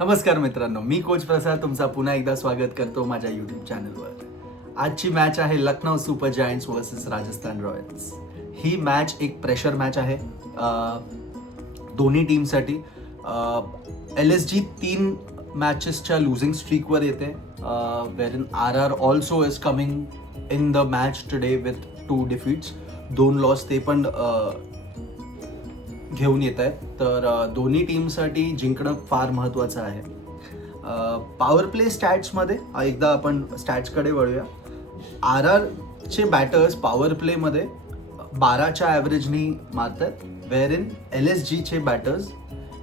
नमस्कार मित्रांनो, मी कोच प्रसाद तुमचा पुन्हा एकदा स्वागत करतो माझ्या यूट्यूब चॅनलवर. आजची मॅच आहे Lucknow Super Giants versus Rajasthan Royals. ही मॅच एक प्रेशर मॅच आहे दोन्ही टीमसाठी. LSG 3 मॅचेसच्या लुझिंग स्ट्रीकवर येते, where RR also is coming in the match today with 2 defeats. 2 loss ते पण घेऊन येत आहेत. तर दोन्ही टीमसाठी जिंकणं फार महत्त्वाचं आहे. पॉवर प्ले स्टॅट्समध्ये एकदा आपण स्टॅट्सकडे वळूया. RRचे बॅटर्स पॉवर प्लेमध्ये 12च्या ॲव्हरेजनी मारतात, वेअर इन LSGचे बॅटर्स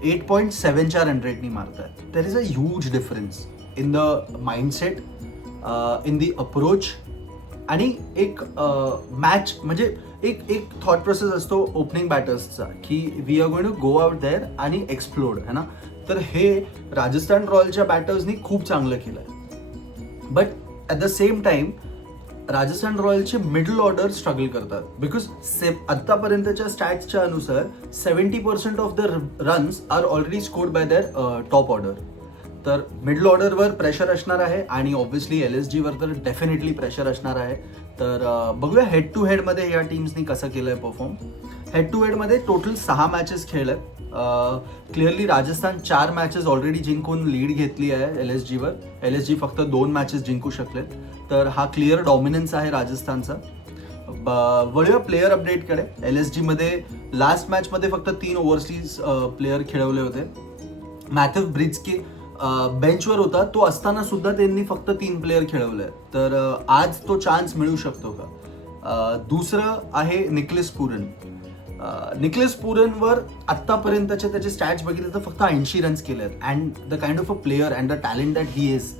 8.7च्या रन रेटनी मारतात. There is a huge difference in the mindset, in the approach. आणि एक मॅच म्हणजे एक थॉट प्रोसेस असतो ओपनिंग बॅटर्सचा की we are going to go out there आणि एक्सप्लोड, है ना. तर हे राजस्थान रॉयल्सच्या बॅटर्सनी खूप चांगलं केलं आहे. But at the same time Rajasthan रॉयल्सचे मिडल ऑर्डर स्ट्रगल करतात, बिकॉज आत्तापर्यंतच्या स्टॅट्सच्या अनुसार 70% of the runs are already scored by their top order. तर मिडल ऑर्डरवर प्रेशर असणार आहे आणि ऑब्व्हियसली LSGवर तर डेफिनेटली प्रेशर असणार आहे. तर बघूया हेड टू हेडमध्ये या टीम्सनी कसं केलं आहे परफॉर्म. हेड टू हेडमध्ये टोटल 6 मॅचेस खेळल्या. क्लिअरली राजस्थान 4 मॅचेस ऑलरेडी जिंकून लीड घेतली आहे LSGवर. LSG फक्त 2 मॅचेस जिंकू शकलेत. तर हा क्लिअर डॉमिनन्स आहे राजस्थानचा. वळूया प्लेयर अपडेटकडे. LSGमध्ये लास्ट मॅचमध्ये फक्त 3 ओव्हरसीज प्लेयर खेळवले होते. मॅथ्यू ब्रिड्झकी बेंचवर होता, तो असताना सुद्धा त्यांनी फक्त 3 प्लेयर खेळवले. तर आज तो चान्स मिळू शकतो का. दुसरं आहे निकलेस पुरन. निकलेस पुरनवर आत्तापर्यंतचे त्याचे स्टॅट्स बघितले तर फक्त 80 रन्स केले आहेत. And the kind of a player and the talent that he is,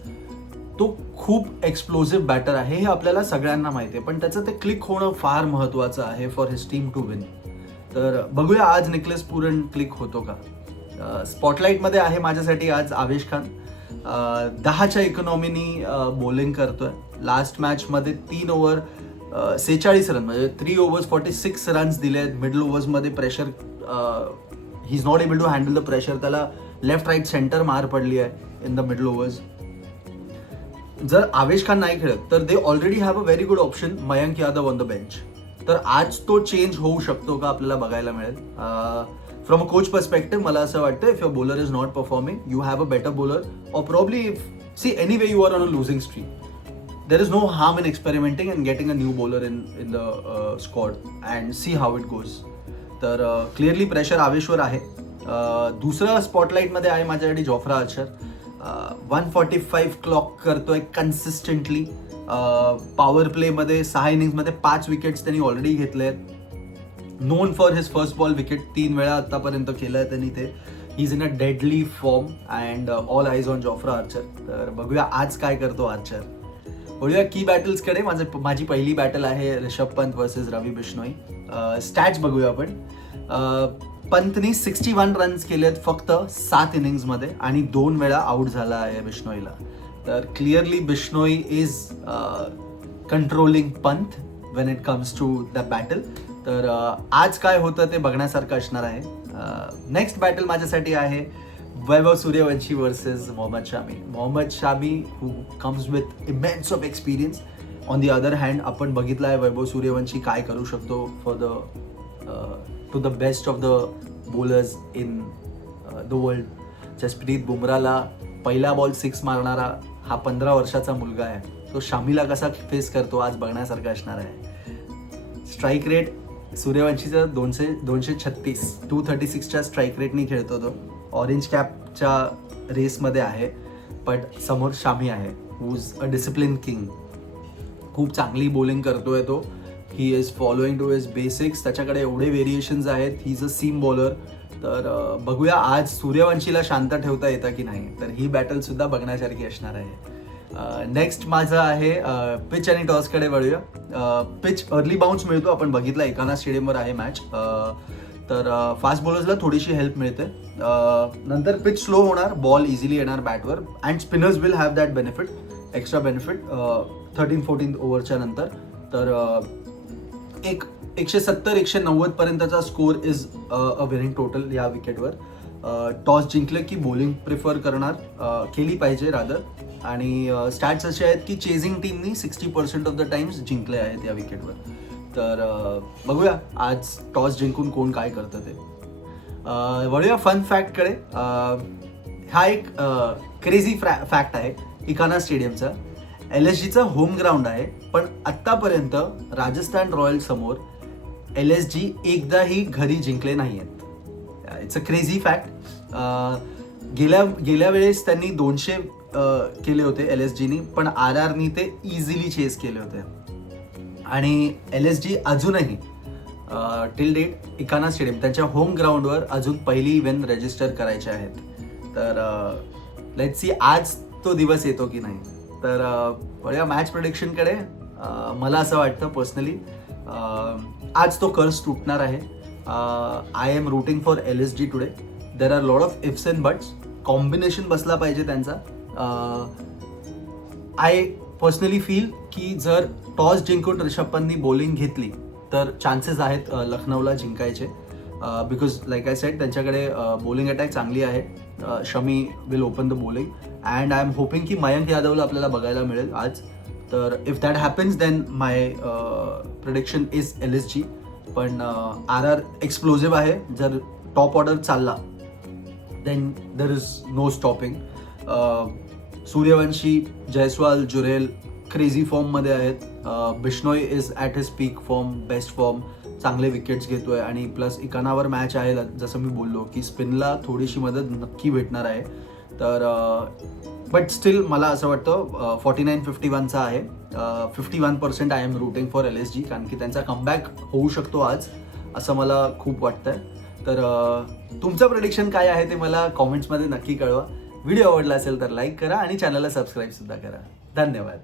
तो खूप एक्सप्लोजिव्ह बॅटर आहे हे आपल्याला सगळ्यांना माहिती आहे. पण त्याचं ते क्लिक होणं फार महत्त्वाचं आहे for his team to win. तर बघूया आज निकलेस पुरन क्लिक होतो का. स्पॉटलाईटमध्ये आहे माझ्यासाठी आज आवेश खान. 10च्या इकॉनॉमीनी बॉलिंग करतोय. लास्ट मॅचमध्ये 3 ओव्हर 46 रन म्हणजे 3 ओव्हर्स 46 रन्स दिले आहेत. मिडल ओव्हर्समध्ये pressure, he is not able to handle the pressure. त्याला लेफ्ट राईट सेंटर मार पडली आहे इन द मिडल ओव्हर्स. जर आवेश खान नाही खेळत तर they already have a very good option Mayank Yadav on the bench. तर आज तो चेंज होऊ शकतो का आपल्याला बघायला मिळेल. फ्रॉम अ कोच पर्स्पेक्टिव्ह मला असं वाटतं if your bowler is not performing you have a better bowler, or probably if see anyway you are on a losing streak, there is no harm in experimenting and getting a new bowler in the squad and see how it goes. तर clearly pressure आवेशवर आहे. दुसरं स्पॉटलाईटमध्ये आहे माझ्यासाठी Jofra Archer. 145 clock करतोय consistently. Power प्लेमध्ये 6 इनिंग्समध्ये 5 wickets त्यांनी already घेतले आहेत. Non for his first ball wicket 3 वेळा आतापर्यंत केलं आहे त्यांनी ते. He is in a deadly form and all eyes on Jofra Archer. तर बघूया आज काय करतो आर्चर. बोलूया की बॅटल्सकडे. माझी पहिली बॅटल आहे ऋषभ पंत वर्सेस रवी बिश्नोई. स्टॅट्स बघूया आपण. पंतनी 61 रन्स केलेत फक्त 7 इनिंग्समध्ये आणि 2 वेळा आऊट झाला आहे बिश्नोईला. तर clearly Bishnoi is controlling Pant when it comes to the battle. तर आज काय होतं ते बघण्यासारखं असणार आहे. नेक्स्ट बॅटल माझ्यासाठी आहे Vaibhav Suryavanshi versus Mohammed Shami. Mohammed Shami who comes with immense of experience. On the other hand आपण बघितलं आहे वैभव सूर्यवंशी काय करू शकतो for the to the best of the bowlers in the world. Jasprit बुमराला पहिला बॉल 6 मारणारा हा 15 वर्षाचा मुलगा आहे. तो शामीला कसा फेस करतो आज बघण्यासारखं असणार आहे. स्ट्राईक रेट सूर्यवंशीचं 236 236च्या स्ट्राईक रेटनी खेळतो तो. ऑरेंज कॅपच्या रेसमध्ये आहे, पण समोर शामी आहे who is a discipline king. खूप चांगली बॉलिंग करतोय तो. He is following to his basics. त्याच्याकडे एवढे व्हेरिएशन्स आहेत. He is a seam bowler. तर बघूया आज सूर्यवंशीला शांत ठेवता येतं की नाही. तर ही बॅटलसुद्धा बघण्यासारखी असणार आहे. नेक्स्ट माझं आहे पिच आणि टॉसकडे वळूया. पिच अर्ली बाउन्स मिळतो, आपण बघितला एकाना स्टेडियमवर आहे मॅच. तर फास्ट बॉलर्सला थोडीशी हेल्प मिळते. नंतर पिच स्लो होणार, बॉल इझिली येणार बॅटवर and spinners will have that benefit, extra benefit 13-14 ओव्हरच्या नंतर. तर एक 170-190 पर्यंतचा score is a winning total या विकेटवर. टॉस जिंकलं की बॉलिंग प्रिफर केली पाहिजे रादर. आणि स्टॅट्स असे आहेत की चेझिंग टीमनी 60% ऑफ द टाइम्स जिंकले आहेत या विकेटवर. तर बघूया आज टॉस जिंकून कोण काय करतं ते. वळूया फन फॅक्टकडे. हा एक क्रेझी फॅक्ट आहे इकाना स्टेडियमचा. LSGचं होम ग्राउंड आहे, पण आत्तापर्यंत राजस्थान रॉयल समोर LSG एकदाही घरी जिंकले नाही आहेत. It's a crazy fact. गेल्या वेळेस त्यांनी 200 केले होते LSGनी, पण RRनी ते इझिली चेस केले होते. आणि LSG अजूनही टिल डेट इकाना स्टेडियम त्यांच्या होम ग्राउंडवर अजून पहिली इव्हेंट रजिस्टर करायचे आहेत. तर लेट्स सी आज तो दिवस येतो की नाही. तर बघूया मॅच प्रेडिक्शनकडे. मला असं वाटतं पर्सनली आज तो कर्स तुटणार आहे. I am rooting for LSG today. There are lot of ifs and buts. Combination बसला पाहिजे त्यांचा. आय पर्सनली फील की जर टॉस जिंकून ऋषभ पंतनी बॉलिंग घेतली तर चान्सेस आहेत लखनौला जिंकायचे. बिकॉज लाईक आय सेड त्यांच्याकडे बॉलिंग अटॅक चांगली आहे. Shami will open the bowling and I am hoping की मयंक यादवला आपल्याला बघायला मिळेल आज. तर if that happens then my prediction is LSG. पण RR एक्सप्लोजिव्ह आहे. जर टॉप ऑर्डर चालला then there is no stopping. Suryavanshi, Jaiswal, Jurel crazy फॉर्ममध्ये आहेत. Bishnoi is at his peak form, best form, चांगले विकेट्स घेतोय. आणि प्लस इकानावर मॅच आहे, जसं मी बोललो की स्पिनला थोडीशी मदत नक्की भेटणार आहे. तर बट स्टील मला असं वाटतं 49-51चा आहे. 51% I am rooting for LSG, कारण की त्यांचा कमबॅक होऊ शकतो आज असं मला खूप वाटतंय. तर तुमचं प्रेडिक्शन काय आहे ते मला कॉमेंट्समध्ये नक्की कळवा. व्हिडिओ आवडला असेल तर लाईक करा आणि चॅनलला सबस्क्राईब सुद्धा करा. धन्यवाद.